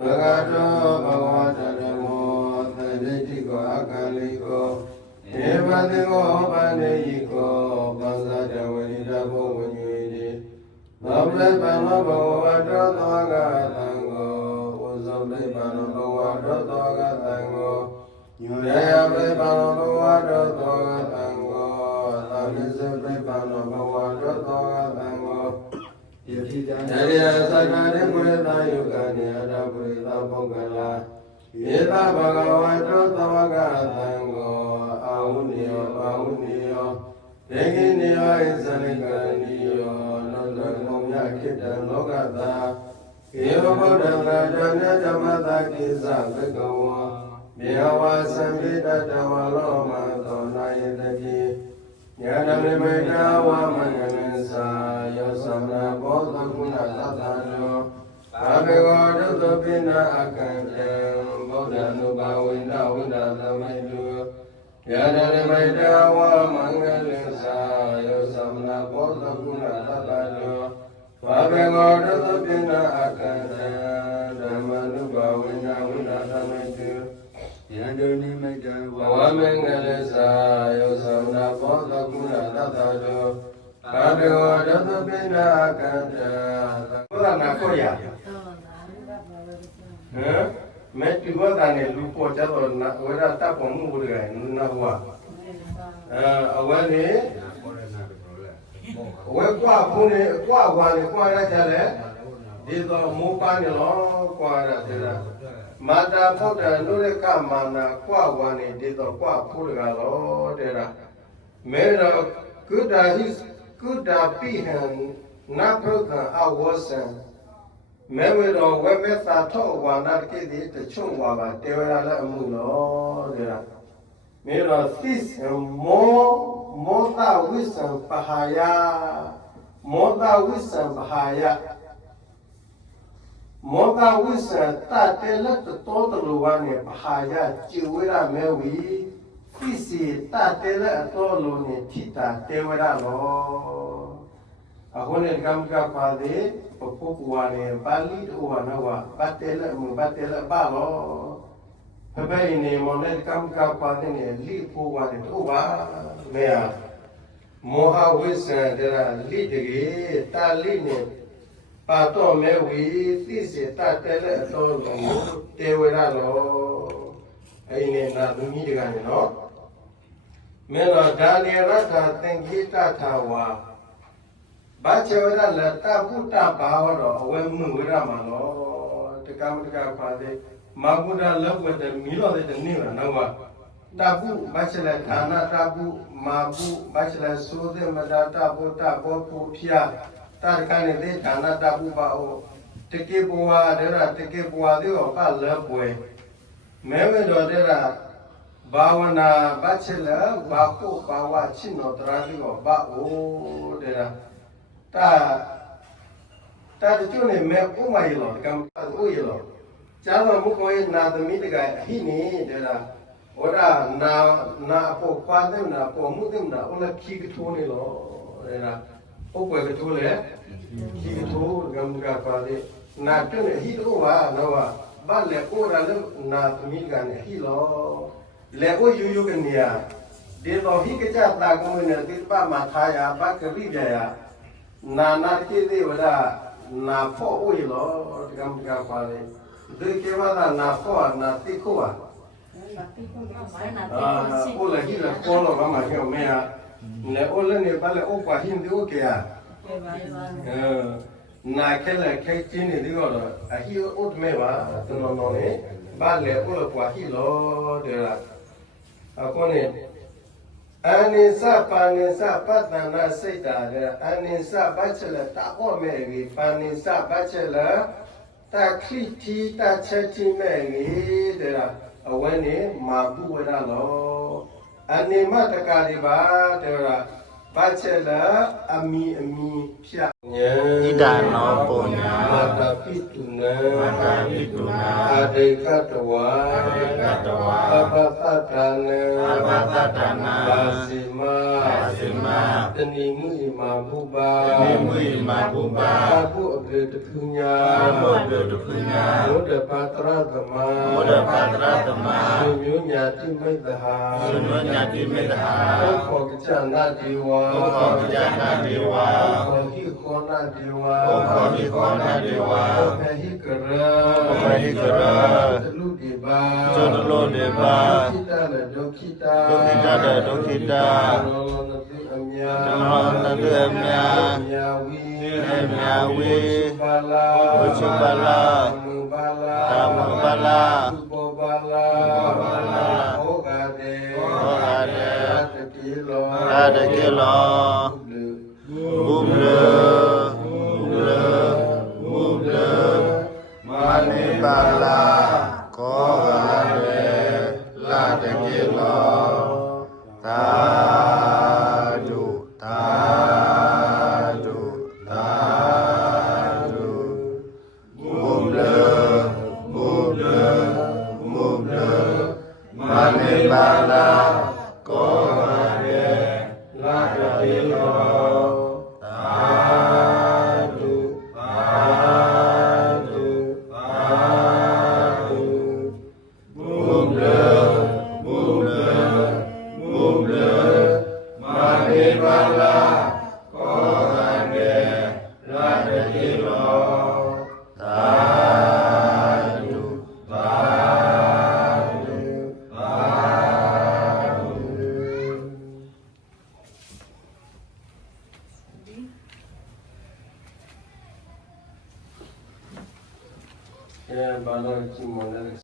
ဘဂတောဘဝတရမောသတိတိကောအကလိကောဧဝတိကောပန္နေယိကောပသတဝိတဘောဝညေတိသောပရိပန္နောဘဝတောသောကသံဃောဝဇောပရိပန္နောဘဝတောသောကသံဃောညောရယပရိပန္နောဘဝတောသောကသံဃောသာနိစေပရိပန္နောဘဝတောသောကသံဃော ယတိတံနရိယသက္ကာရိပုရိသယုကနေအတပုရိသပုဂ္ဂလာယေတဘဂဝတောသဝကသံဃောအာဟုနိယောအာဟုနိယောဒေဂိနိယောဣသရိကရဏီယောလောကမောမြခိတံလောကသာဧဝဗုဒ္ဓံရာဇဏဓမ္မတာကိစ္စဘဂဝါမေဟဝါသံဃိတတဝလောမသောနာယတတိ ညာတမေမေတဝါမင်္ဂလံသာယောသမနာဘောဓဂုဏသတ္တနောဘာဘေကောဒုသပိနာအကံတံဗုဒ္ဓ ानु ဘာဝိနဝိဒသမိတုညာတမေတဝါမင်္ဂလံသာယောသမနာဘောဓဂုဏသတ္တနောဘာဘေကောဒုသပိနာအကံ သပိနာကန္တဘုရားနာကိုရဟမ်မဲတိဘောတာနေလူပေါ်ကြတော့နာဝရတပေါ်မှုဘူးကဲနာဝအဲအဝဲနေဘောရနာပြောလဲအဝဲကွာဖုန်နေကွာဝါနေကွာရကြတယ်ဒီတော့မိုးပါနေလောကွာရတယ်လားမာတာဖုဒ္ဓံနုရကမာနာကွာဝါနေတေတော့ကွာဖုဒ္ဓကလောတဲ့ရာမေရကုဒ္ဒဟိ ကုဒ္ဒပိဟံနဖုခံအဝဆံမေဝေရောဝေမေသာထောဝါနာကိတိတချုံဝါပါတေဝရလည်းအမှုလောတဲ့ရာမေရသစ္စမောမောတဝိသံပဟာယမောတဝိသံပဟာယမောကဝိသတတေလတတောတလူဝနေပဟာယจิဝရမေဝီ ဖိစီတတေလအတောလူနေထိတာတေဝရလောအခုနေကံကပါဒေပပုပဝနေပါဠိတော်ဝနဝဘတ်တေလမဘတ်တေလပါလောဖပဲနေမောနေကံကပါဒေနေလိပူဝနေတော့ပါမေယမောဟဝိသတေရလိတကေတာလိနေပါတော့မဲဝီသိစေတတ်တယ်လေအတော်လုံးတေဝရလောအဲ့ဒီနာသူကြီးတကနေနော် မဲတော့ဒါလီရတာသင်္ကိတထာဝါဘာချဝရလတပုတ္တဘာဝတော့အဝဲမှုဝရမှာလောတကမတကပါတဲ့မဂုဒလောက်ဝတဲ့မီလောတဲ့နေမှာနော်တပုဘာချလက်ဌာနတပုမာပုဘာချလက်ဆိုတဲ့မဒတာပုတ္တဘောပုဖျားတာကနဲ့တဲ့ဌာနတပုပါဩတကေဘဝတဲ့ရတကေဘဝတဲ့ဩပါလပွဲမဲမဲတော်တဲ့ရ ဘာဝနာဘချက်လဘာကိုဘာဝချိနောတရာဒီဩဘာဩတဲ့ရတာတာတကျွနေမဲဥမယလောကံဥယလောဇာမမုခောနာသမီတကအဟိနေတဲ့ရဝရနာနာအပေါ်ခွာတဲ့နာပေါ်မှုတဲ့နာဥလခိကထိုးနေလောတဲ့ရပုဂ္ဂိုလ်ကထိုးလေဒီထိုးကံကပါလေနာတွနဲ့ဟိတောဝါနောဝဘာလေကိုရလနာသမီးကနေဟိလော လေကိုယူယူကနေယာဒီတော့ဟိကကြတာကုမနေတိပမထာယာဘကရိကြယာနာနာတိသေးဝဒနာဖို့ဝေလောကံကပါလေဒီကေဝဒနာဖို့နာတိကိုဝါအာကိုလေဟိလေပေါ်လောမမဟေမေယာလေအိုလည်းနေပါလေအိုပါဟင်းဒီအိုကေယာအဲနာခဲလက်ခဲချင်းနေဒီတော့ အဟီအိုတ်မဲပါကျွန်တော်တော့လေဘာလေကိုလပွားဟီလောတဲ့လားအခုနေအနိစ္စပါနိစ္စပတ္တနာစိတ်တာတဲ့အနိစ္စဘတ်ချလတာအော့မဲကြီးပါနိစ္စဘတ်ချလတာခလိတီတာချက်တီမဲကြီးတဲ့လားအဝဲနေမာဘူးဝရလောအနိမတကာဒီပါတဲ့လား ဘတ်ချလအမီအမီဖြတ်ညံဣဒာနောပုညံမာတာပိတုနံမာတာပိတုနံအာဒေကတဝါအာဒေကတဝါအပပတ္တနံအပပတ္တနံပါစီမ သင်္မာတဏိမှုဣမာဘုပ္ပါတဏိမှုဣမာဘုပ္ပါအဘုအဘေတခုညာအဘုအဘေတခုညာဘုဒ္ဓပါတရသမာဘုဒ္ဓပါတရသမာသုညညာတိမိတ္တဟာသုညညာတိမိတ္တဟာခောကကြနာဒီဝါခောကကြနာဒီဝါခောကိခောနာဒီဝါခောကိခောနာဒီဝါခေဟိကရခေဟိကရ တေပါဇောတလောတေပါခိတနဒုက္ခိတာဒုက္ခိတတဒုက္ခိတာလောနတိအမြာလောနတိအမြာမြာဝိမြာဝိပါလာဝချပါလာပါလာသမပါလာသုပပါလာပါလာဟောကတေဟောကတေတတိလောတတိလော လာတတိလောသာဓု အဲဘာလို့ကြည့်မလဲ